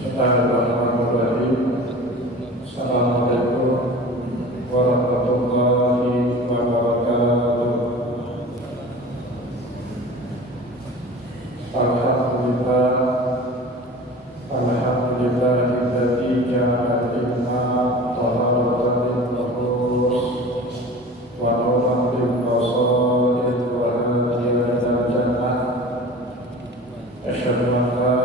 Bismillahirrahmanirrahim. Assalamualaikum warahmatullahi wabarakatuh. Alhamdulillah, alhamdulillahilladzi ja'ala al-ilma taharatan lin-nufus wa nuran lil-basair wa hadiyan ilal jannah. Asyhadu an la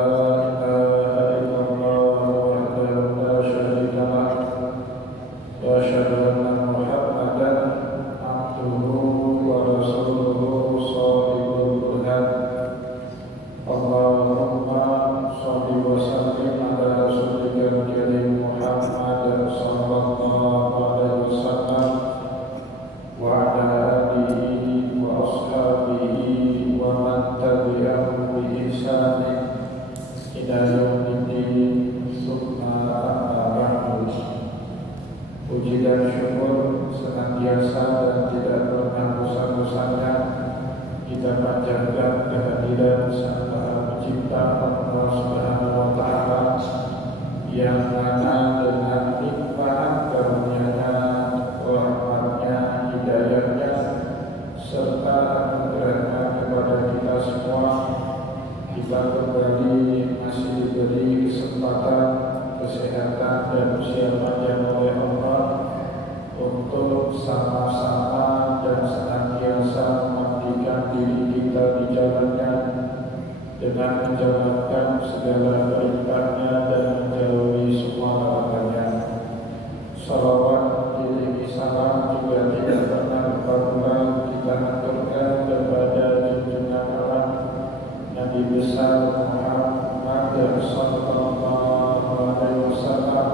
puji dan syukur senantiasa dan tidak pernah bosan-bosannya kita panjatkan kehadiran Sang Maha Pencipta Allah Subhanahu wa Ta'ala yang mana dengan nikmat karunia-Nya, rahmat-Nya, hidayah-Nya serta anugerah-Nya kepada kita semua, kita kembali masih diberi kesempatan, kesehatan dan usia panjang oleh Allah untuk sama-sama dan senantiasa mengabdikan diri kita di jalan-Nya dengan menjalankan segala perintah-Nya dan menjauhi semua larangan-Nya. Salawat diri salam juga tidak pernah berkurang kita aturkan kepada junjungan alam Nabi besar Muhammad sallallahu alaihi wasallam,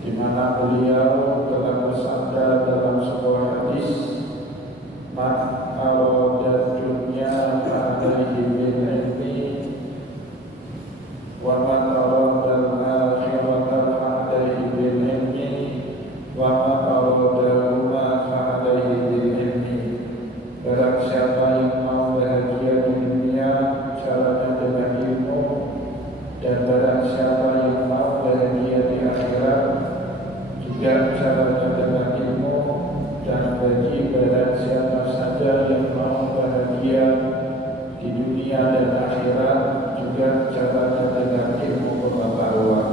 di mana beliau telah bersabda dalam sebuah hadis, "Man arada dunya fa'alaihi bil ilmi wa man arada al-akhirata fa'alaihi bil ilmi wa man arada huma fa'alaihi bil ilmi." Barang siapa yang mau bahagia di dunia, caranya dengan ilmu, dan barang siapa yang mau bahagia di akhirat, juga caranya dengan ilmu. Dan bagi barang siapa saja yang mau bahagia di dunia dan akhirat, juga caranya dengan ilmu pengetahuan.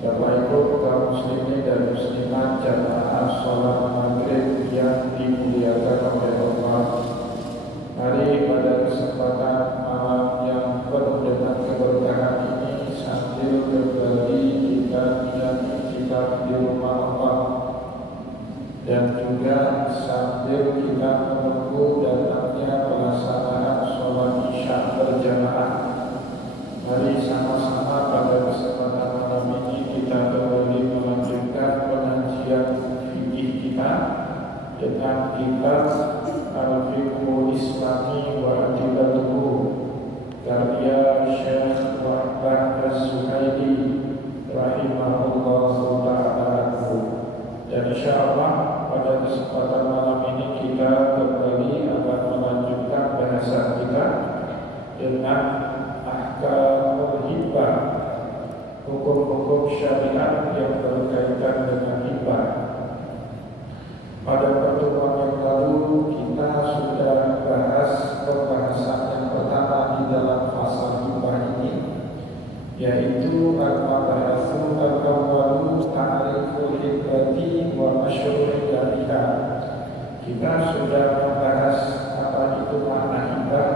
Bapak Ibu kaum muslimin dan muslimat jamaah sholat maghrib yang dimuliakan oleh Allah, mari pada kesempatan malam yang penuh dengan keberkahan ini, sambil kembali kita iktikaf di rumah Allah dan juga sambil kita menunggu datangnya pelaksanaan sholat isya berjamaah, mari sama-sama pada kesempatan malam ini kita kembali melanjutkan pengajian fikih kita dengan kitab Al-Fiqhul Islami wa Adillatuhu karya Syekh Wahbah Az-Zuhaili rahimahullahu ta'ala. Dan insyaallah pada kesempatan malam ini kita kembali akan melanjutkan bahasan kita dengan ahkamul hibah, hukum-hukum syariat yang berkaitan dengan hibah. Pada pertemuan yang lalu kita sudah bahas pembahasan yang pertama di dalam pasal hibah ini, yaitu al-mabahasu al-awwalu ta'riful hibati wa masyru'iyatiha. Kita sudah membahas apa itu makna hibah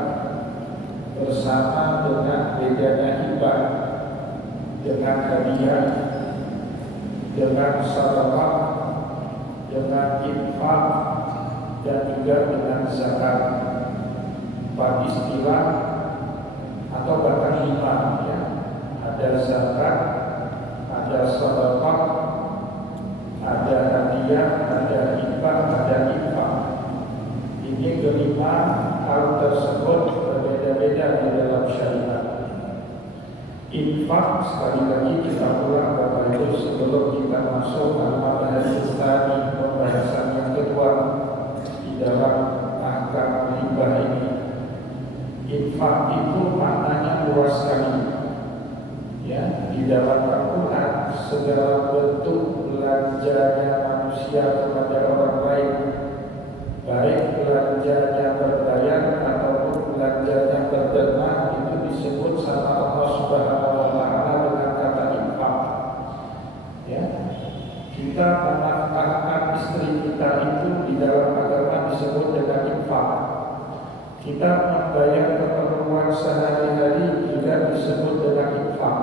bersama dengan bedanya hibah dengan hadiah, dengan sedekah, dengan infak, dan juga dengan zakat. Empat istilah atau bahkan 5 ya. Ada zakat, ada sedekah, ada hadiah, ada hibah, ada infak. Ini kelima hal tersebut berbeda-beda di dalam syariat. Infak, sekali lagi kita ulang Bapak Ibu sebelum kita masuk al-mabahas tsani, pembahasan yang kedua di dalam ahkam hibah ini. Infak itu maknanya luas sekali. di dalam Al-Quran segala bentuk belanjanya manusia kepada orang lain, baik belanjanya berbayar ataupun belanjanya berderma, itu disebut sama Allah Subhanahu wa Ta'ala dengan kata infak. Ya, kita menafkahkan istri kita itu di dalam agama disebut dengan infak. Kita membayar keperluan sehari-hari juga disebut dengan infak.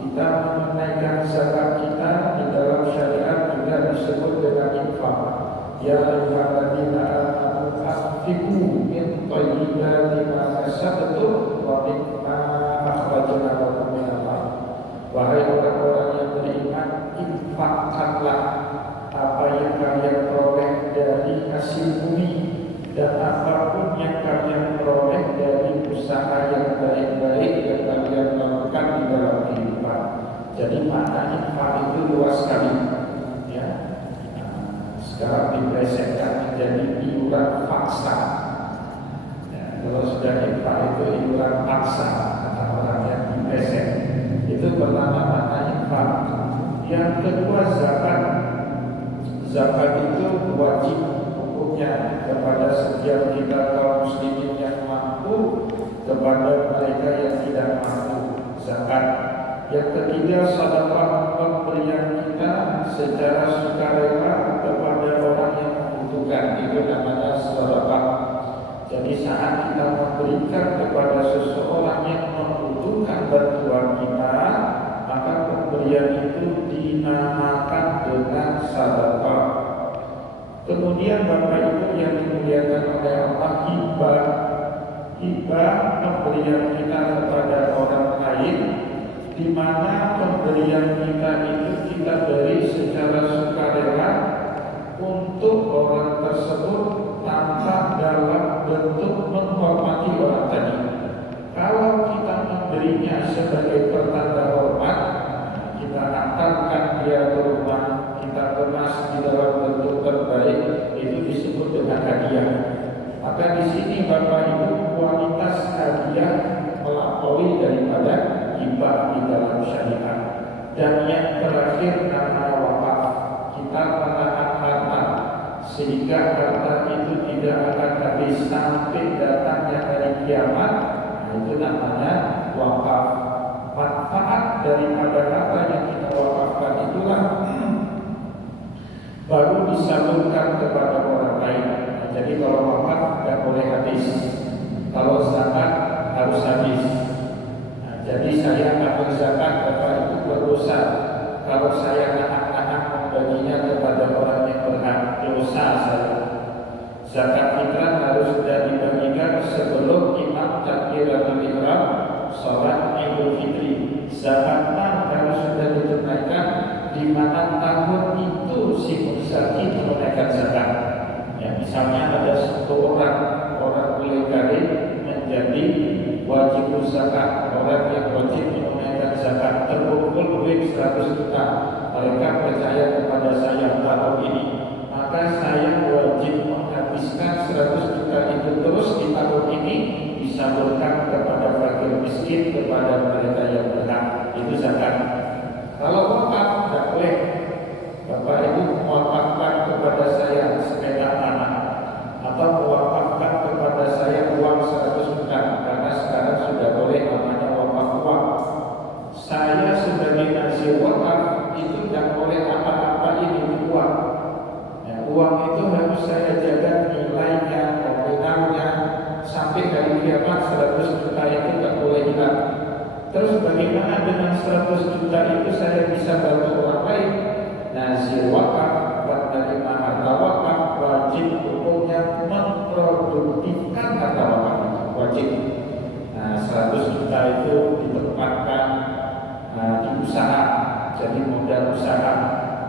Kita menunaikan zakat kita di dalam syariat juga disebut dengan infak. Ya ayyuhalladzina amanu anfiqu min thayyibati ma kasabtum wa mimma akhrajna lakum minal ardh. Wahai orang-orang yang beriman, infakkanlah apa yang kalian peroleh dari hasil bumi dan apapun yang kalian peroleh dari usaha yang baik-baik yang kalian lakukan di dalam kehidupan. Jadi makna infak itu luas sekali. Ya. Sekarang diplesetkan menjadi iuran paksa. Ya, kalau sudah infak itu iuran paksa, kata orang yang dipleset. Itu pertama makna infak. Yang kedua zakat. Zakat itu wajib hukumnya kepada setiap kita kaum muslimin yang mampu, kepada mereka yang tidak mampu. Zakat. Yang ketiga, sedekah, pemberian kita secara sukarela kepada orang yang membutuhkan, itu namanya sedekah. Jadi saat kita memberikan kepada seseorang yang membutuhkan bantuan kita, maka pemberian itu dinamakan dengan sedekah. Kemudian Bapak Ibu yang dimuliakan oleh Allah, hibah. Hibah pemberian kita kepada orang lain, di mana pemberian kita itu kita beri secara sukarela untuk orang tersebut tanpa dalam bentuk menghormati orang tadi. Kalau kita memberinya sebagai pertanda hormat, kita antarkan dia ke rumah, kita kemas di dalam bentuk terbaik, itu disebut dengan hadiah. Maka di sini Bapak Ibu, kualitas hadiah melampaui daripada hibah di dalam syariat. Dan yang terakhir namanya wakaf. Kita menahan harta sehingga harta itu tidak akan habis sampai datangnya hari kiamat. Nah, itu namanya wakaf. Manfaat daripada harta yang kita wakafkan itulah baru disalurkan kepada orang lain. Nah, jadi kalau wakaf tidak boleh habis, kalau zakat harus habis. Jadi saya ambil zakat, Bapak itu berdosa. Kalau saya nahan-nahan membaginya kepada orang yang berhak, dosa saya. Zakat fitrah harus sudah dibagikan sebelum imam takbiratul ihram salat Idul Fitri. Zakat harus sudah ditunaikan di mana tahun itu si muzaki menunaikan zakat. Ya, misalnya ada satu orang boleh kali menjadi wajib zakat, orang yang wajib menunaikan zakat, terkumpul duit 100 juta. Mereka percaya kepada saya tahun ini, maka saya wajib menghabiskan 100 juta itu terus di tahun ini disalurkan kepada fakir miskin, kepada mereka yang berhak. Itu zakat. Kalau wakaf tidak boleh. Bapak Ibu mewakafkan kepada saya sepeda tanah atau mewakafkan kepada saya uang 100 juta, karena sekarang sudah boleh namanya wakaf uang. Saya sebagai nazir wakaf itu tidak boleh apa-apa ini uang. Ya, uang itu harus saya jaga nilainya, nominalnya sampai dari kiamat. 100 juta itu tidak boleh hilang. Terus bagaimana dengan 100 juta itu saya bisa bantu orang lain? Nazir wakaf, penerima harta wakaf wajib hukumnya memproduktifkan harta wakaf, wajib. Nah, 100 juta itu ditempatkan di usaha, jadi modal usaha,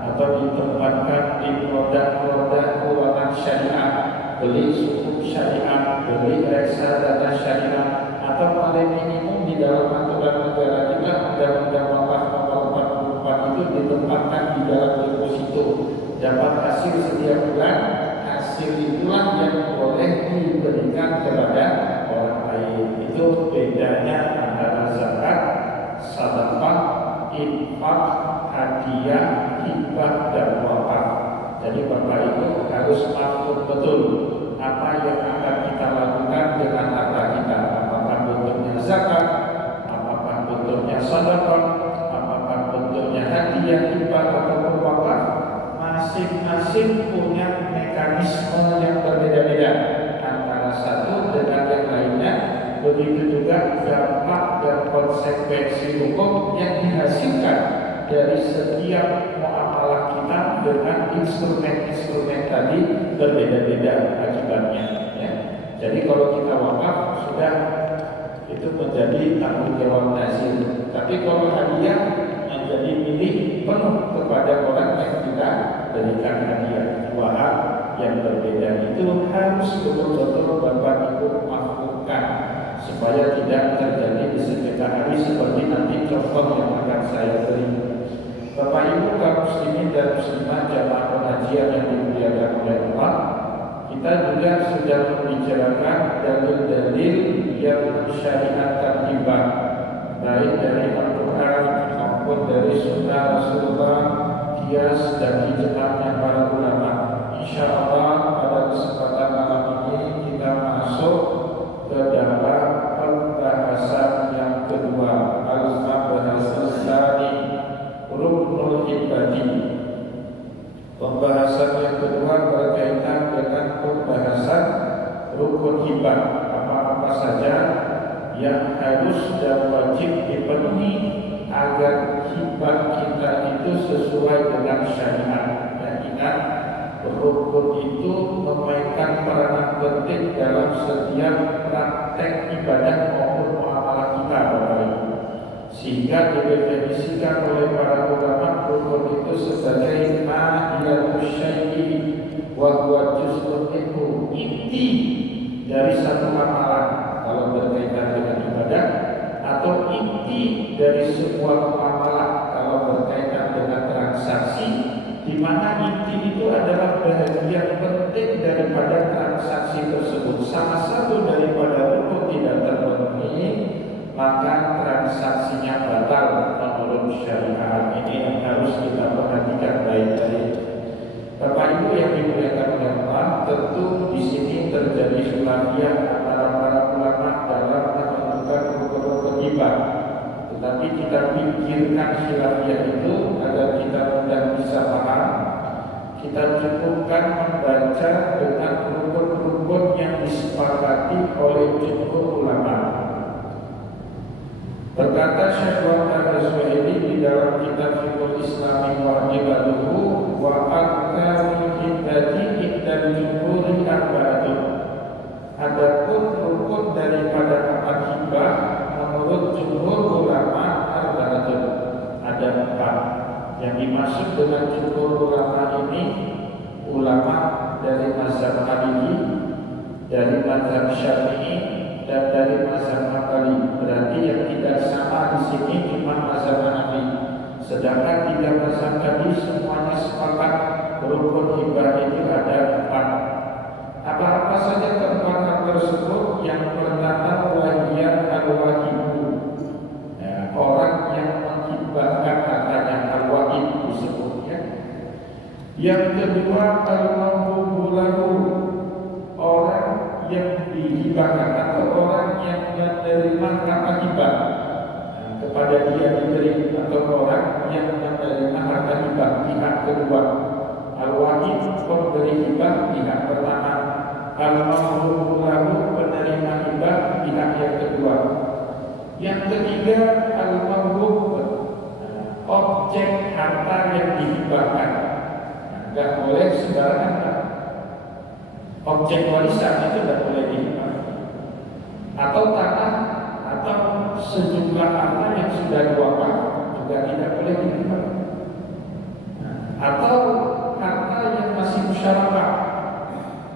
atau ditempatkan di produk-produk keuangan syariah, beli sukuk syariah, beli reksadana syariah, atau paling minimum di dalam aturan negara kita Undang-Undang Wakaf Nomor 44 itu ditempatkan di dalam deposito, dapat hasil setiap bulan. Hasil itulah yang boleh diberikan kepada orang lain. Itu bedanya antara zakat, sedekah, hadiah, hibah, dan wakaf. Jadi Bapak Ibu harus patuh betul apa yang akan kita lakukan dengan harta kita. Apakah bentuknya zakat, apakah bentuknya sedekah, apakah bentuknya hadiah, hibah, ataupun wakaf. Masing-masing punya mekanisme yang berbeda-beda antara satu dengan yang lainnya. Begitu juga dampak dan konsekuensi hukum yang dihasilkan dari setiap muamalah kita dengan instrumen-instrumen tadi berbeda-beda akibatnya. Ya. Jadi kalau kita wakaf sudah itu menjadi tanggung jawab nazir. Tapi kalau hadiah menjadi milik penuh kepada orang yang kita berikan hadiah. Dua hal yang berbeda itu harus betul-betul Bapak Ibu mafhumkan supaya tidak terjadi di sekitar hari seperti nanti contoh yang akan saya beri. Bapak Ibu kaum muslimin dan muslimat jamaah pengajian yang dimuliakan oleh Allah, kita juga sudah membicarakan dalil-dalil yang mensyariatkan hibah, baik dari Al-Quran maupun dari Sunnah Rasulullah, kias dan ijma'nya para ulama. Insya Allah pada kesempatan malam ini kita masuk ke dalam pembahasan yang kedua, al-mabhasan tsani, ruknul ibadi. Pembahasan yang kedua berkaitan dengan pembahasan rukun hibah. Apa-apa saja yang harus dan wajib dipenuhi agar hibah kita itu sesuai dengan syariat. Dan ingat, rukun itu memainkan peranan penting dalam setiap praktek ibadah maupun muamalah kita, Bapak Ibu. Sehingga didefinisikan oleh para ulama rukun itu sebagai mahiyatu syai'i wa huwa juz'un minhu, inti dari satu amalan kalau berkaitan dengan ibadah, atau inti dari sebuah muamalah kalau berkaitan dengan transaksi, di mana inti itu adalah bagian penting daripada transaksi tersebut. Salah satu daripada rukun tidak terpenuhi, maka transaksinya batal menurut syariat. Ini yang harus kita perhatikan baik-baik. Bapak Ibu yang dimuliakan oleh Allah, tentu di sini terjadi khilafiyah antara para ulama dalam menentukan rukun-rukun hibah. Tetapi kita pikirkan khilafiyah itu agar kita mudah bisa paham. Kita cukupkan membaca dengan rukun-rukun yang disepakati oleh jumhur ulama. Berkata Syekh Muhammad Al-Zuhaili di dalam kitab Fiqhul Islami wa Ibaduhu, wa arkanul ibadi inda jumhuri arba'atun. Adapun rukun daripada akad hibah menurut jumhur ulama arba'atun, ada 4. Yang dimaksud dengan jumhur ulama ini ulama dari mazhab Hanafi, dari mazhab Syafi'i, dan dari mazhab Hambali. Berarti yang tidak sama di sini cuma mazhab Hanafi. Sedangkan 3 mazhab tadi semuanya sepakat rukun hibah itu ada 4. Apa-apa saja keempat tersebut? Yang pertama wahiyat al-wahibu, ya, orang yang menghibahkan hartanya, al-wahib disebutnya. Yang kedua al-mawhubu lahu, orang yang dihibahkan atau orang yang menerima harta hibah, kepada dia diberi, atau orang yang menerima harta hibah, pihak kedua. Al-wahib pemberi hibah, pihak pertama. Al-mawhubu lahu, penerima hibah, pihak yang kedua. Yang ketiga al-mawhub, objek harta yang dihibahkan. Tidak boleh sembarangan. Objek warisan itu tidak boleh dihibah, atau tanah atau sejumlah harta yang sudah diwakaf juga tidak boleh dihibah, atau harta yang masih musyarakah,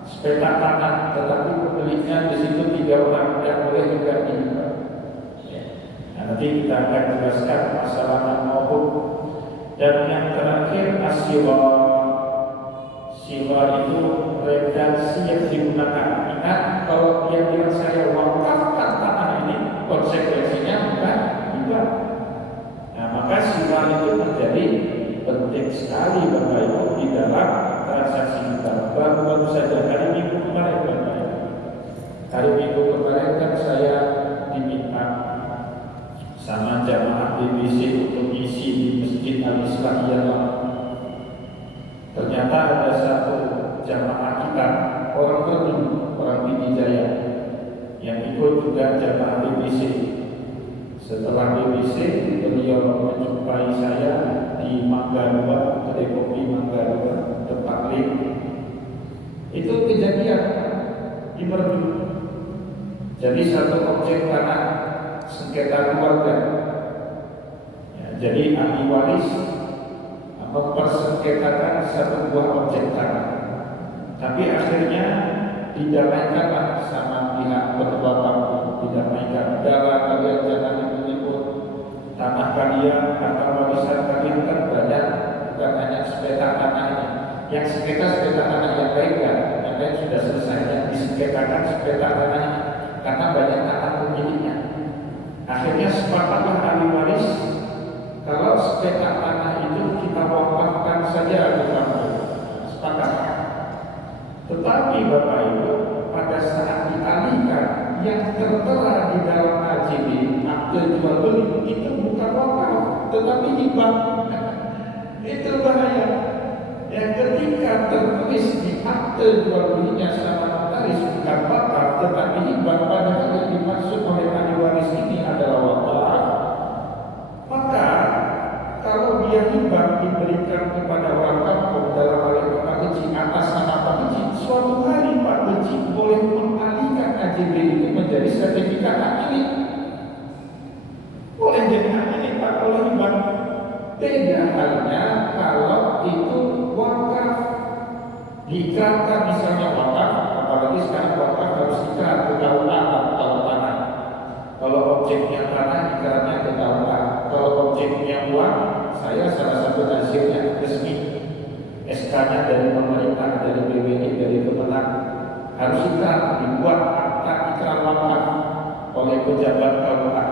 sepeta tanah tetapi pemiliknya di situ 3 orang, tidak boleh juga dihibah. Nanti kita akan jelaskan masalah mawhub. Dan yang terakhir asyira. Syira itu redaksi yang digunakan. Ingat, kalau dia bilang saya wakafkan tanah ini, konsekuensinya bukan hibah. Nah, maka syira itu menjadi penting sekali Bapak Ibu di dalam transaksi kita. Baru saja hari Minggu kemarin Bapak Ibu. Hari Minggu kemarin kan saya diminta sama jamaah BBC untuk isi di Masjid Al-Islahiyah. Ternyata ada satu jamaah kita, orang Bandung, orang Pidijaya, yang ikut juga jamaah BBC. Setelah BBC, beliau menjumpai saya di Mangga 2, kedai kopi Mangga 2, tempat link. Itu kejadian di Merdu. Jadi satu objek tanah sengketa keluarga. Ya, jadi ahli waris mempersengketakan satu buah objek tanah. Tapi akhirnya didamaikanlah sama pihak ketua kampung, didamaikan. Dalam kalian jangan ikut tanah kalian atau warisan kalian kan banyak, bukan hanya sengketa tanahnya. Yang sengketa tanah yang lain kan, yang lain sudah selesai. Yang disengketakan sengketa tanahnya karena banyak tanah pemiliknya. Akhirnya sepakatlah ahli waris kalau sengketa tanah itu kita wakafkan saja di kampung. Sepakat. Tetapi Bapak Ibu, pada saat dialihkan yang tertera di dalam AJB akte jual beli itu bukan wakaf, tetapi hibah. Itu bahaya. Yang ketika tertulis di akte jual belinya sama notaris bukan wakaf, tetapi hibah, padahal yang dimaksud oleh ahli waris ini adalah wakaf. Maka kalau dia hibah diberikan kepada orang kampung dalam hal ini Pak Kecil atas nama Pak Kecil, suatu hari Pak Kecil boleh mengalihkan AJB itu menjadi sertifikat hak milik. Boleh jadi hak milik Pak kalau hibah. Beda halnya kalau itu wakaf. Diikrarkan misalnya wakaf, apalagi sekarang wakaf harus ikrar ke KUA atau tanah. Kalau objeknya tanah ikrarnya ke KUA. Kalau objeknya uang, saya salah satu hasilnya resmi. SK-nya dari pemerintah, dari BWI, dari Kemenang harus ikrar, dibuat akta ikrar wakaf oleh pejabat KUA.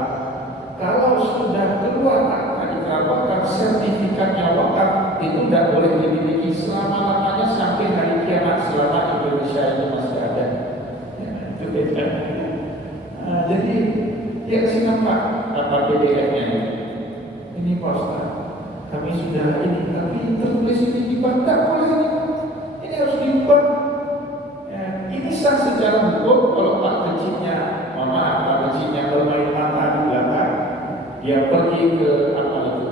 Kalau sudah keluar akta ikrar wakaf, sertifikatnya wakaf itu tidak boleh dimiliki selama-lamanya sampai hari kiamat selama Indonesia ini masih ada. Ya, itu beda. Jadi lihat sini apa PDF-nya. Ini Pak Ustaz, kami sudah ini, tapi tertulis ini dibantah oleh ini harus diubah. Ya, ini sah secara hukum kalau Pak Kecilnya, Pak Kecilnya bermain mata di belakang, dia pergi ke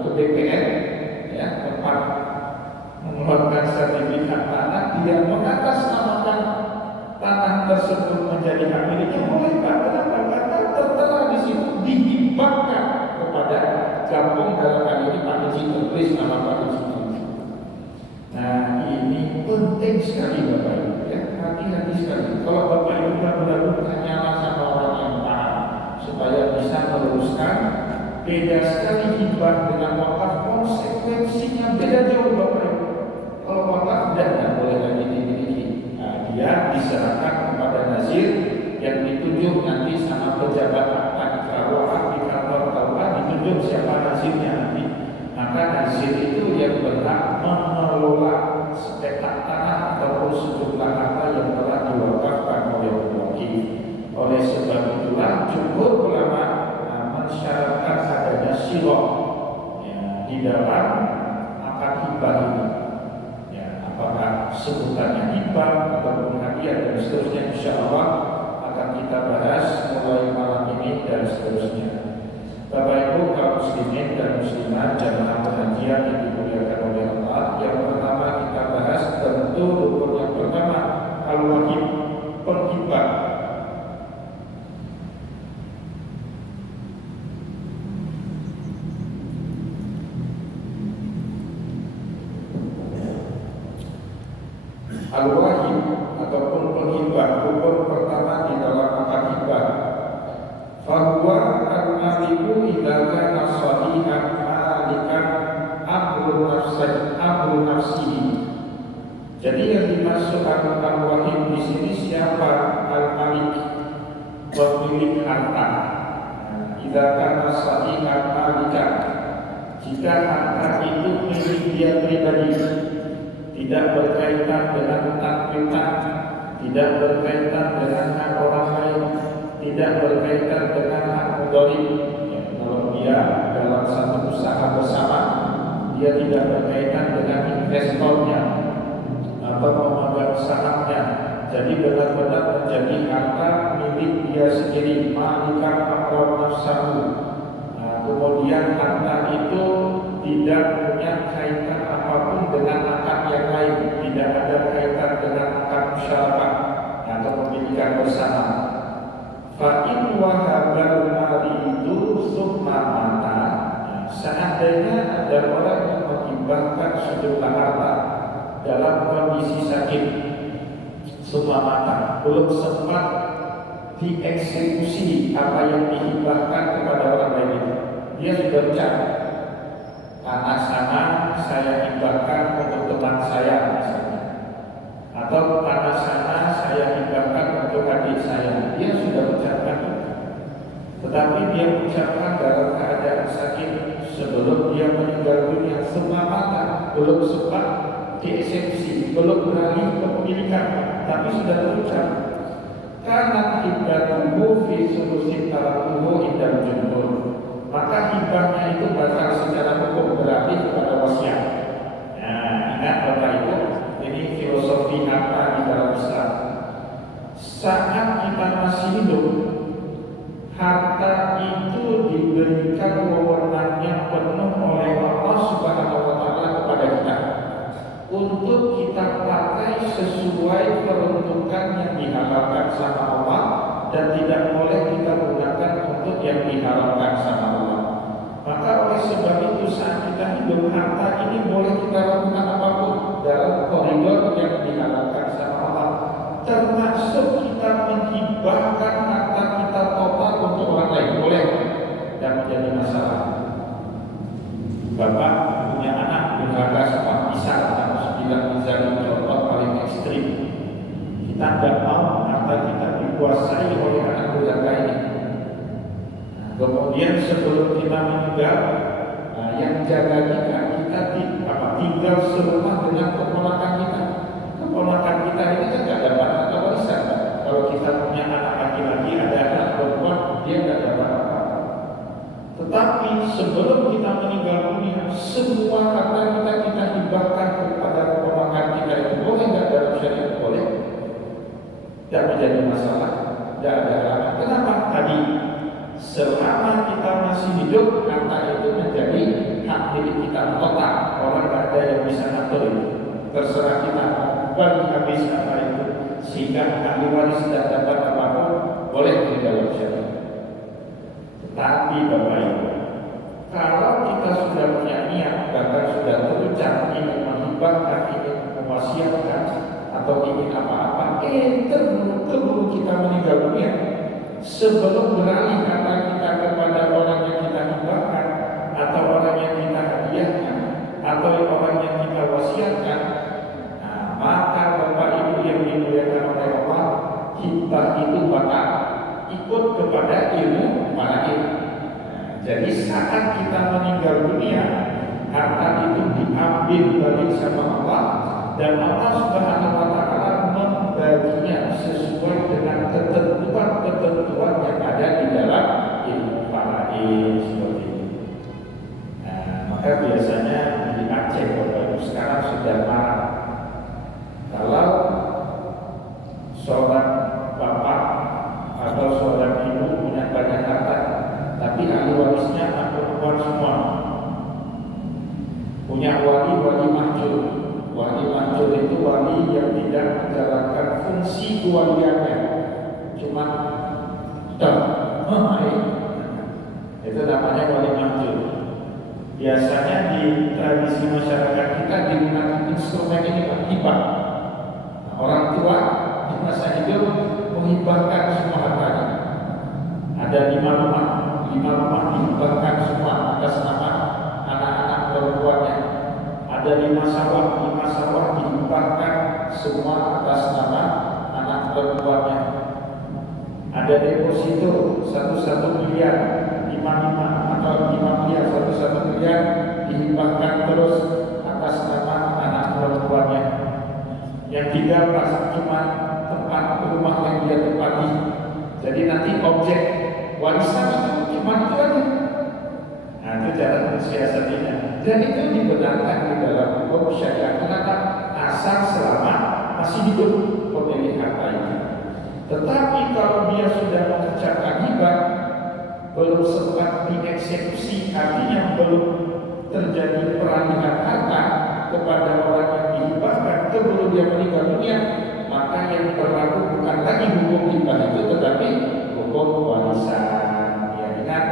ke BPN, ya, tempat mengeluarkan sertifikat tanah, dia mengatasnamakan tanah tersebut menjadi hak miliknya, boleh Pak? Kenapa? Karena tertera di situ dihibahkan kepada kampung, dalam hal ini Pak Kecil, tertulis nama Pak Kecil. Nah, ini penting sekali Bapak Ibu, ya, hati-hati sekali. Kalau Bapak Ibu benar-benar tanyalah sama orang yang paham supaya bisa meluruskan. Beda sekali hibah dengan wakaf, konsekuensinya beda jauh Bapak Ibu. Kalau wakaf tidak boleh lagi dimiliki. Nah, dia diserahkan kepada nazir yang ditunjuk nanti sama pejabat akta ikrar wakaf di kantor KUA, ditunjuk siapa nazirnya nanti. Maka nazir itu yang berhak mengelola sepetak tanah ataupun sejumlah harta yang telah diwakafkan oleh wakil. Oleh sebab itulah jumhur ulama mensyaratkan adanya sirah, ya, di dalam akad hibah ini. Ya, apakah sebutannya hibah ataupun hadiah dan seterusnya, insya Allah akan kita bahas mulai malam ini dan seterusnya. Bapak Ibu kaum muslimin dan muslimat jamaah pengajian yang dimuliakan oleh Allah, yang pertama kita bahas tentu rukun yang pertama al-wajib, penghibah. Al-wajib ataupun penghibah, rukun pertama di dalam akad hibah. Fahuwa al-maliku idza kana sahihan malikan amru nafsihi. Jadi yang dimaksud al-wahid di sini siapa? Al-malik, pemilik harta. Idza kana sahihan malikan, jika harta itu milik dia pribadi, tidak berkaitan dengan hak kita, tidak berkaitan dengan hak orang lain, tidak berkaitan dengan hak mudhari. Ya, kalau dia dalam satu usaha bersama, dia tidak berkaitan dengan investornya atau pemegang sahamnya. Jadi benar-benar menjadi harta milik dia sendiri, malikan amron nafsahu. Kemudian harta itu tidak punya kaitan apapun dengan akad yang lain, tidak ada kaitan dengan akad musyarakah atau pemilikan bersama. Fa in wahabal maridu summa mata. Seandainya ada orang yang menghibahkan sejumlah harta dalam kondisi sakit, summa mata, belum sempat dieksekusi apa yang dihibahkan kepada orang lain itu, dia sudah ucap, tanah sana saya hibahkan untuk teman saya misalnya, atau tanah sana saya hibahkan untuk adik saya. Dia sudah ucapkan itu, tetapi dia ucapkan dalam keadaan sakit sebelum dia meninggal dunia, semata belum sempat dieksekusi, belum beralih kepemilikan, tapi sudah terucap. Karena hibatuhu fi sulusi tarakuhu indal jumhur, maka hibahnya itu batal secara hukum, berarti kepada wasiat. Nah, ingat Bapak Ibu, ini filosofi apa di dalam Islam. Saat kita masih hidup, harta itu diberikan wewenangnya penuh oleh Allah Subhanahu wa Ta'ala kepada kita untuk kita pakai sesuai peruntukan yang dihalalkan sama Allah, dan tidak boleh kita gunakan untuk yang diharamkan sama Allah. Maka oleh sebab itu saat kita hidup, harta ini boleh kita lakukan apapun dalam koridor yang dihalalkan sama Allah, termasuk kita menghibahkan harta kita total untuk orang lain, boleh, dan menjadi masalah. Bapak punya anak durhaka sama bisa, misalnya contoh paling ekstrim, kita tidak mau harta kita dikuasai oleh anak durhaka ini. Kemudian sebelum kita meninggal, yang jaga kita tinggal serumah dengan keponakan kita. Keponakan kita ini kan tidak dapat harta warisan. Kalau kita punya anak laki-laki, ada anak perempuan, dia tidak dapat apa-apa. Tetapi sebelum kita meninggal dunia, semua harta kita hibahkan kepada keponakan kita itu. Boleh nggak dalam syariat? Boleh. Tidak menjadi masalah, tidak ada halangan. Kenapa? Tadi selama kita masih hidup, harta itu menjadi hak milik kita total. Orang tidak ada yang bisa ngatur itu. Terserah kita bagi habis apa itu, sehingga ahli waris tidak dapat apapun, boleh di dalam syariat. Tetapi Bapak Ibu, kalau kita sudah punya niat, bahkan sudah terucap ingin menghibahkan, ingin mewasiatkan, atau ingin apa-apa, keburu kita meninggal dunia, sebelum beralih harta kita kepada orang yang kita hibahkan, atau orang yang kita hadiahkan, atau orang yang kita wasiatkan, maka Bapak Ibu yang dimuliakan oleh Allah, hibah itu batal, ikut kepada ilmu para ilmu. Jadi saat kita meninggal dunia, harta itu diambil balik sama Allah, dan Allah Subhanahu wa Ta'ala membaginya sesuai dengan ketentuan-ketentuan yang ada di dalam ilmu faraid seperti ini. Maka biasanya di Aceh Bapak Ibu sekarang sudah marah kalau seorang bapak atau seorang ibu punya banyak harta, tapi ahli warisnya anak perempuan semua. Punya wali mahjur. Wali mahjur itu wali yang tidak menjalankan fungsi kewaliannya, cuma itu namanya wali mahjur. Biasanya di tradisi masyarakat kita digunakan instrumen ini hibah. Orang tua di masa hidup menghibahkan semua hartanya. Ada 5 rumah dihibahkan semua atas nama anak-anak perempuannya. Ada 5 sawah dihibahkan semua atas nama anak perempuannya. Ada deposito 1 miliar, 5 atau 5 miliar, 1 miliar dihibahkan terus atas Yang tinggal pas cuma tempat rumah yang dia tempati. Jadi nanti objek warisan itu cuma itu aja. Nah, itu cara mensiasatinya. Dan itu dibenarkan di dalam hukum syariat. Kenapa? Asal selama masih hidup pemilik harta itu. Tetapi kalau dia sudah mengerjakan hibah, belum sempat dieksekusi, artinya belum terjadi peralihan harta kepada orang yang dihibahkan sebelum dia meninggal dunia, maka yang berlaku bukan lagi hukum hibah itu, tetapi hukum warisan. Ya, ingat,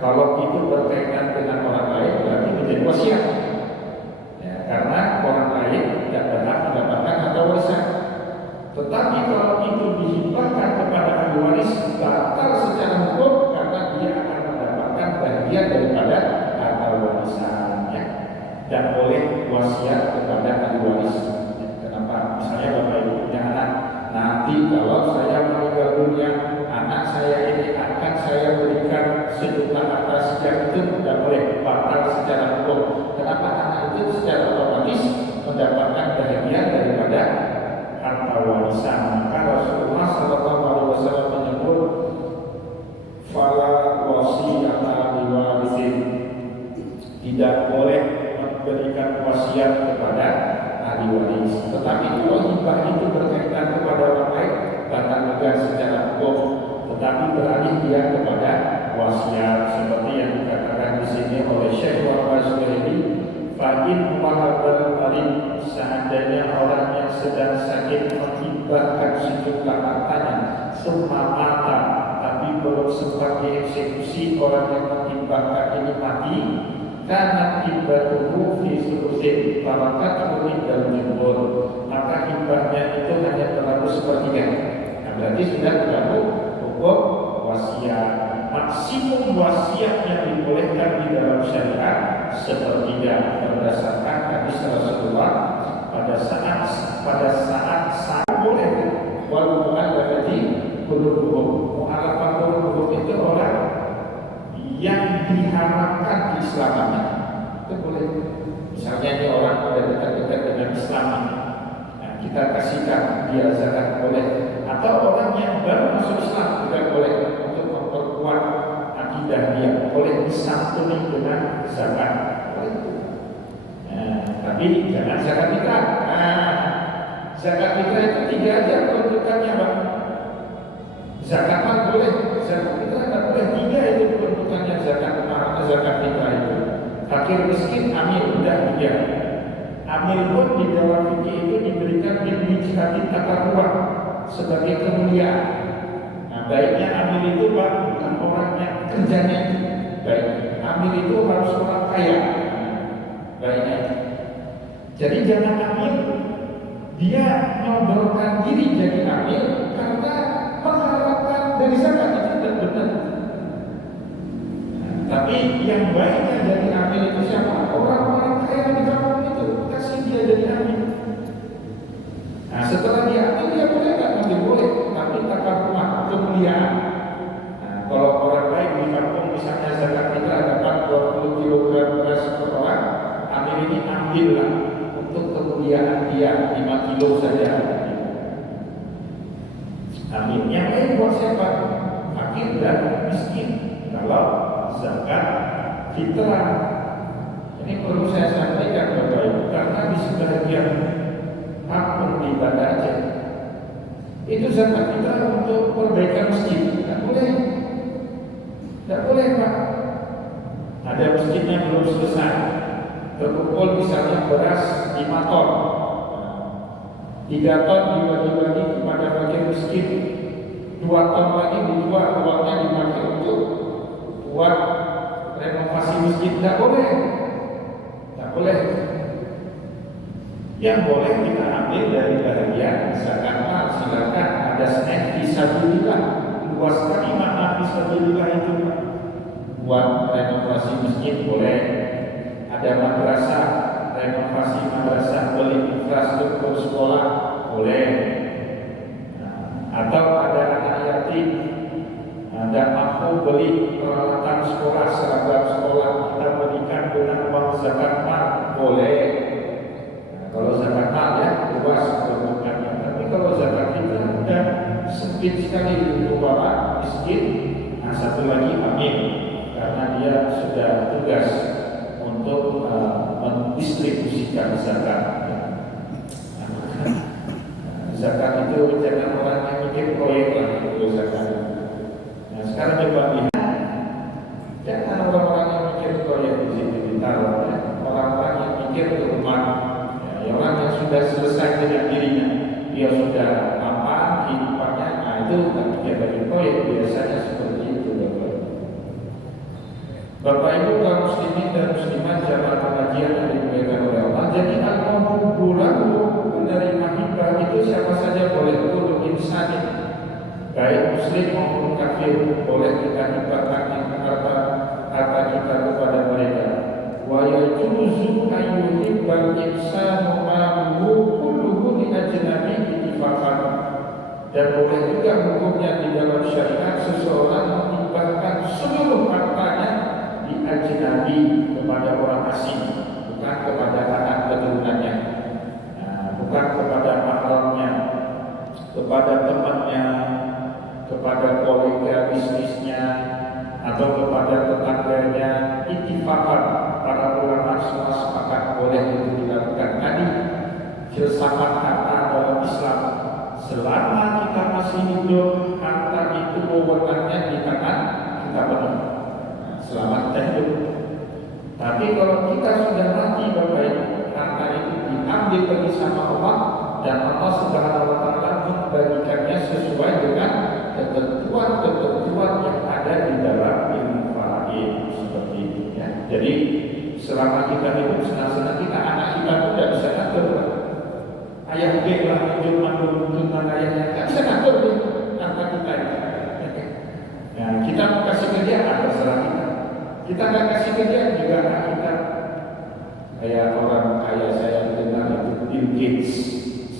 kalau itu berkaitan dengan orang lain berarti menjadi wasiat. Ya, karena orang lain tidak berhak mendapatkan harta warisan. Tetapi kalau itu dihibahkan kepada ahli waris, batal secara hukum karena dia akan mendapatkan bagian daripada harta warisannya. Dan boleh wasiat kepada ahli waris. Kenapa? Misalnya bapak ibu punya anak, nanti kalau saya meninggal dunia, anak saya ini akan saya berikan sejumlah harta sekian, itu tidak boleh, batal secara hukum. Kenapa? Anak itu secara otomatis mendapatkan bagian daripada harta warisan. Maka Rasulullah SAW menyebut fala wasiyata liwarisin, tidak boleh memberikan wasiat kepada ahli waris. Tetapi kalau hibah itu berkaitan kepada orang lain, batal juga secara hukum. Tetapi beralih dia kepada wasiat, seperti yang dikatakan di sini oleh Syekh Muhammad Suhaimi, fa'in wahabal marid, seandainya orang yang sedang sakit menghibahkan sejumlah hartanya, semua mata tapi belum sempat dieksekusi orang yang menghibahkan ini mati, karena hibatuhu fi sulusin barakatuhu indal jumhur, maka hibahnya itu hanya berlaku sepertiga. Nah, berarti sudah berlaku hukum wasiat. Maksimum wasiat yang dibolehkan di dalam syariat sepertiga, berdasarkan hadis Rasulullah pada saat boleh walaupun ada di qulubuhum. Mu'alafah qulubuhum itu orang yang diharapkan keislamannya, itu boleh. Misalnya ini orang sudah dekat-dekat dengan Islam, nah, kita kasihkan dia zakat, boleh. Atau orang yang baru masuk Islam juga boleh, untuk memperkuat akidah dia, boleh disantuni dengan zakat, boleh. Nah, tapi jangan zakat fitrah. Nah, zakat fitrah itu tiga aja peruntukannya, Bang. Zakat mal boleh, zakat fitrah tak boleh. Tiga itu peruntukannya zakat fitrah itu. Fakir miskin, amil, udah tiga. Amil pun di dalam fikih itu diberikan ijtihad tata ruang sebagai kemuliaan. Nah, baiknya amil itu bukan orang yang kerjanya itu baik. Amil itu harus orang kaya. Baiknya. Jadi jangan amil dia nyodorkan diri jadi amil karena mengharapkan dari zakat, itu tidak benar. Nah, tapi yang baiknya jadi amil itu siapa? Orang-orang kaya di kampung itu, kasih dia jadi amil. Nah, setelah dia ambil, dia boleh nggak ambil? Boleh, tapi takar rumah kemuliaan. Nah, kalau orang lain di kampung misalnya zakat fitrah dapat 20 kg beras per orang, amil ini ambillah untuk kemuliaan dia 5 kilo saja. Amin. Yang lain buat siapa? Fakir dan miskin. Kalau zakat fitrah, ini perlu saya sampaikan Bapak Ibu, karena di sebagian akun di Banda Aceh itu zakat fitrah untuk perbaikan masjid. Tidak boleh, tidak boleh Pak. Ada masjidnya belum selesai, terkumpul misalnya beras 5 ton, 3 ton dibagi-bagi kepada fakir miskin, 2 ton lagi dijual, uangnya dipakai untuk buat renovasi masjid. Tidak boleh, tidak boleh. Yang boleh kita ambil dari bagian zakat mal, silakan. Ada snack fisabilillah, luas sekali makna fisabilillah itu. Buat renovasi masjid boleh. Ada madrasah, renovasi madrasah, beli infrastruktur sekolah boleh. Atau ada anak yatim, ada mampu beli peralatan sekolah, seragam sekolah, kita berikan dengan uang zakat mal boleh. Kalau zakat mal ya luas. sekali untuk orang miskin. Nah, satu lagi amin, karena dia sudah tugas untuk mendistribusikan zakat. Zakat itu jangan orang yang mikir proyek lah itu zakat. Nah, sekarang coba lihat, jangan orang-orang yang mikir proyek di situ ditaruh, ya. Orang-orang yang mikir ke rumah, ya, orang yang sudah selesai dengan dirinya, dia sudah mapan hidupannya, nah itu bukan mikir dari proyek, biasanya seperti itu. Bapak Ibu kaum muslimin dan muslimat jamaah pengajian yang dimuliakan oleh Allah. Jadi al-mabulaku dari mahibah itu siapa saja boleh, kullu insanin, baik muslim maupun kafir, boleh kita hibahkan harta kita kepada mereka. Wa yajuzu ayyuhibbal insanu ma'ahu kulluhu li ajnabi ittifaqan. Dan boleh juga hukumnya di dalam syariat seseorang menghibahkan seluruh hartanya di ajnabi kepada orang asing, bukan kepada anak keturunannya, bukan kepada mahramnya, kepada temannya, kepada kolega bisnisnya, atau kepada tetangganya. Ittifaqan, para ulama semua sepakat boleh itu dilakukan. Tadi filsafat harta dalam Islam, selama kita masih hidup, harta itu wewenangnya di tangan kita penuh. Selama kita hidup. Tapi kalau kita sudah mati, Bapak Ibu, harta itu diambil pergi sama Allah, dan Allah Subhanahu wa taala membagikannya sesuai dengan ketentuan-ketentuan yang ada di dalam ilmu faraid, seperti itu ya. Jadi selama kita hidup, senang-senang kita, anak kita pun tidak bisa ngatur. Ayah dia lah hidup mandu-mandukan ayahnya, tidak bisa ngatur harta kita itu. Nah, kita mau kasih kerja, terserah kita. Kita nggak kasih kerja juga anak kita. Kayak orang kaya saya dengar itu Bill Gates,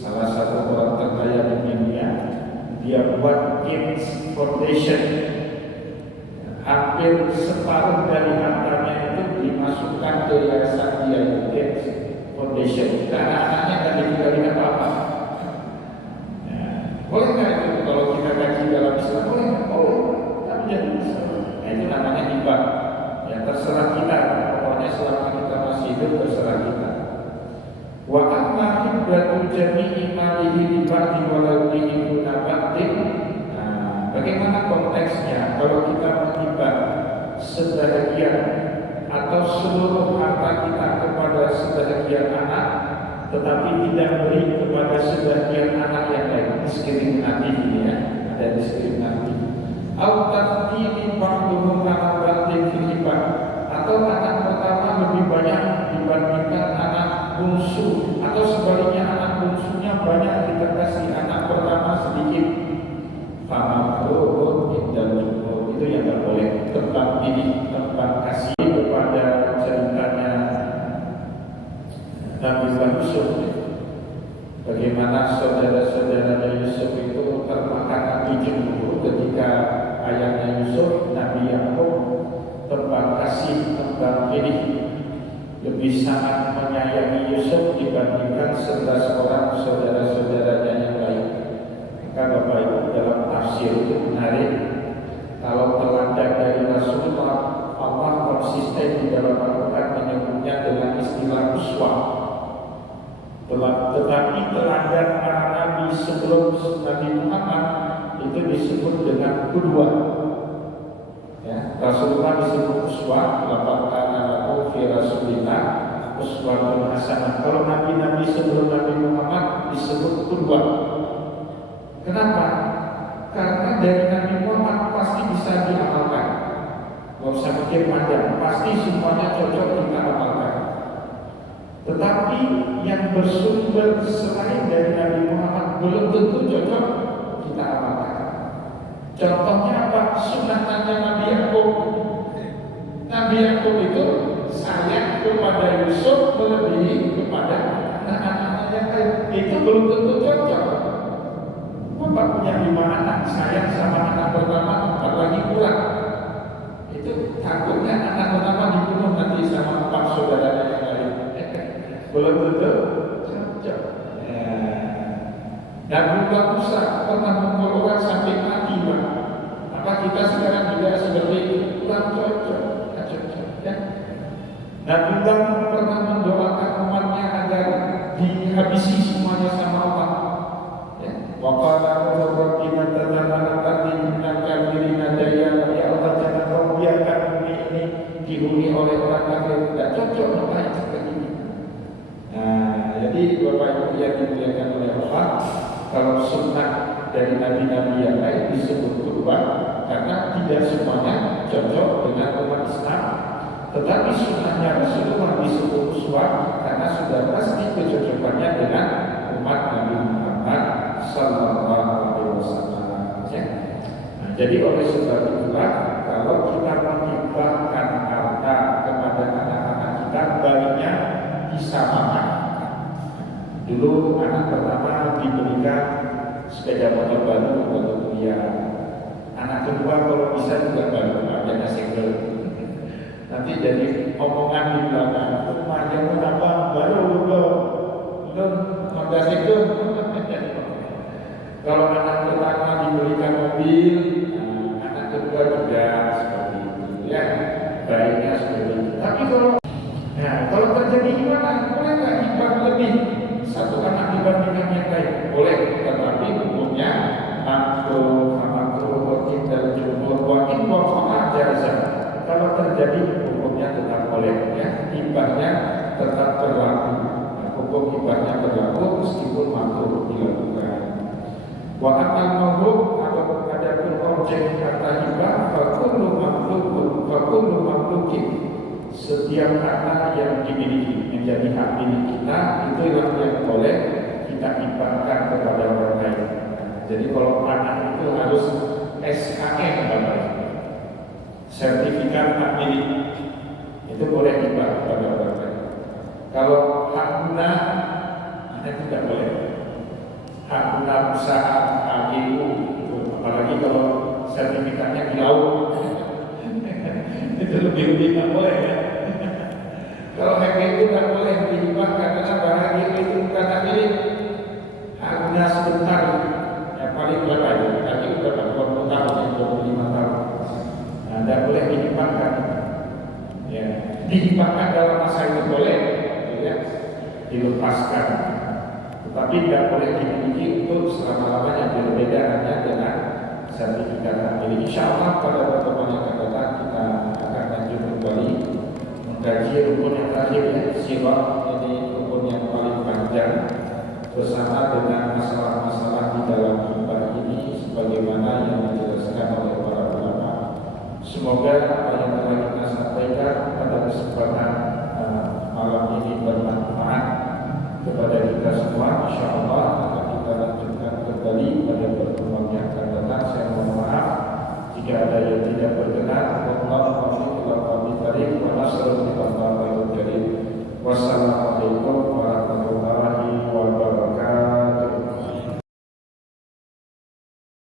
salah satu orang terkaya di dunia. Dia buat Gates Foundation. Hampir separuh dari hartanya itu dimasukkan ke yayasan dia, Gates Foundation. Dan anak-anaknya nggak ditinggalin apa-apa. Boleh nggak itu kalau kita kaji dalam Islam? Boleh nggak? Boleh. Tapi jadi nah, itu namanya hibah. Ya terserah kita. Pokoknya selama kita masih hidup terserah kita. Wa amma hibatul jami'i malihi li ba'di walau bihi nabatin. Nah, bagaimana konteksnya kalau kita menghibah sebagian atau seluruh harta kita kepada sebagian anak, tetapi tidak beri kepada sebagian anak yang lain? Diskriminatif ini ya, ada diskriminatif. Au tafdili ba'duhum ala ba'din fil hibah, atau anak pertama lebih banyak dibandingkan anak bungsu, atau sebaliknya anak bungsunya banyak kita kasih anak pertama sedikit. Famakruhun indal jumhur, itu yang tidak boleh. Tentang ini, tentang kasih kepada ceritanya Nabi Yusuf, bagaimana saudara-saudara Yusuf itu termakan api cemburu ketika ayahnya Yusuf, Nabi Yakub, tentang kasih, tentang ini lebih sangat menyayangi Yusuf dibandingkan 11 orang saudara-saudaranya yang lain. Maka Bapak Ibu, dalam tafsir itu menarik. Kalau teladan dari Rasulullah, Allah konsisten di dalam Al-Quran menyebutnya dengan istilah uswah. Tetapi teladan para nabi sebelum Nabi Muhammad itu disebut dengan qudwah. Ya, Rasulullah disebut uswah, laqad kana lakum fi Rasulillah uswatun hasanah. Kalau nabi-nabi sebelum Nabi Muhammad disebut qudwah. Kenapa? Karena dari Nabi Muhammad pasti bisa diamalkan. Gak usah mikir panjang, pasti semuanya cocok kita amalkan. Tetapi yang bersumber selain dari Nabi Muhammad belum tentu cocok kita amalkan. Contohnya apa? Sunatannya Nabi Yakub. Nabi Yakub itu sayang kepada Yusuf melebihi kepada anak-anaknya yang lain. Itu belum tentu cocok. Bapak punya 5 anak, sayang sama anak pertama, 4 lagi kurang. Itu takutnya anak pertama dibunuh nanti sama 4 saudaranya yang lain. Belum tentu cocok. Dan Musa pernah memukul orang sampai mati kita sekarang juga seperti itu, kurang cocok, tidak cocok ya. Nabi Muhammad pernah mendoakan umatnya agar dihabisi semuanya sama Allah. Ya. Wa qala rabbi man tazalana tadi minal kafirina jaya, ya Allah jangan kau biarkan bumi ini dihuni oleh orang kafir, tidak cocok doa yang seperti ini. Nah, jadi Bapak Ibu yang dimuliakan oleh Allah, kalau sunnah dari nabi-nabi yang lain disebut doa karena tidak semuanya cocok dengan umat Islam. Tetapi sunnahnya Rasulullah disebut uswah karena sudah pasti kecocokannya dengan umat Nabi Muhammad Sallallahu Alaihi Wasallam. Ya. Nah, jadi oleh sebab itulah kalau kita menghibahkan harta kepada anak-anak kita, baiknya disamakan. Dulu anak pertama diberikan sepeda motor baru untuk kuliah. Anak kedua kalau bisa juga baru, adanya segel. Nanti jadi omongan di belakang, rumahnya kenapa baru belum ada segel. Kalau anak pertama diberikan mobil, anak kedua juga seperti itu, ya. Baiknya seperti itu. Tapi kalau terjadi gimana? Boleh nggak hibah lebih? Satu anak dibandingkan yang lain boleh, tetapi hukumnya makruh dan jumhur wajib wafat jazam. Kalau terjadi hukumnya tetap boleh, ya, hibahnya tetap berlaku. Hukum hibahnya berlaku meskipun makruh dilakukan. Wa amal mahrum atau adapun objek kata hibah, fakullu mamlukin. Setiap harta yang dimiliki menjadi hak milik kita, itu yang boleh kita hibahkan kepada orang lain. Jadi kalau anak itu harus SKM, sertifikat hak milik, itu boleh hibah kepada orang lain. Kalau hak guna, itu tidak boleh. Hak guna usaha, HGU, apalagi kalau sertifikatnya di laut, itu lebih tidak boleh ya. Kalau HGU tidak boleh dihibahkan karena HGU itu bukan hak milik. Hak guna sebentar, ya paling berapa itu? HGU berapa? 20 tahun, 25 tahun. Nah, tidak boleh dihibahkan. Ya, dihibahkan dalam masa itu boleh, ya, dilepaskan. Tetapi tidak boleh dimiliki untuk selama-lamanya. Berbeda hanya dengan sertifikat hak milik. Insya Allah pada pertemuan yang akan datang kita akan lanjut kembali mengkaji rukun yang terakhir, ya, sirah, ini rukun yang paling panjang bersama dengan masalah-masalah di dalam hibah ini sebagaimana yang dijelaskan oleh para ulama. Semoga apa yang telah kita sampaikan pada kesempatan malam ini bermanfaat kepada kita semua. InsyaAllah akan kita lanjutkan kembali pada pertemuan yang akan datang. Saya mohon maaf jika ada yang tidak berkenan. Wassalamualaikum